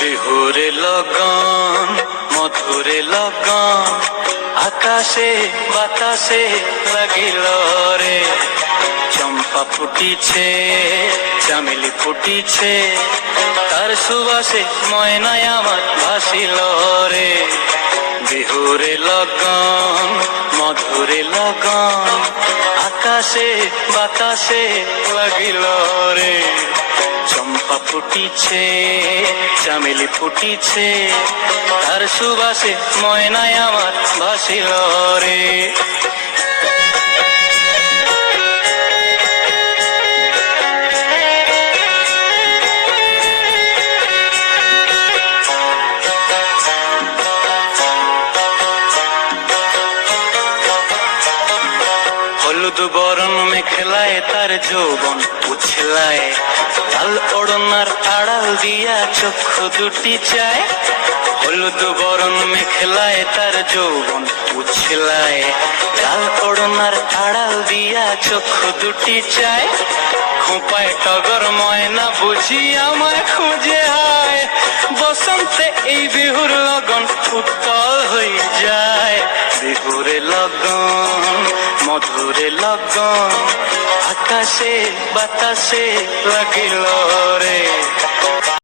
বিহুরে লগন মধুরে লগন আকাশে বাতাসে লাগিল রে। চম্পা ফুটিছে চামেলি ফুটিছে তার সুবাসে ময়নায় আমার ভাসিল রে। বিহুরে লগন মধুরে লগন আকাশে বাতাসে লাগিল রে। চম্পা ফুটিছে চামেলি ফুটিছে তার সুবাসে ময়নায় আমার ভাসিল রে। হলুদ বরণ মেখলায় তার যৌবন উছলায়, লাল ওড়নার আড়াল দিয়া চক্ষু দুটি চায়। হলুদ বরণ মেখলায় তার যৌবন উছলায়, লাল ওড়নার আড়াল দিয়া চক্ষু দুটি চায়। খোঁপায় টগর ময়না বুঝি আমায় খুঁজে আয়, বসন্তে এই বিহুর লগন উত্তল হয়ে যায়। বিহুরে লগন মধুরে লগন আকাশে বাতাসে লাগিল রে।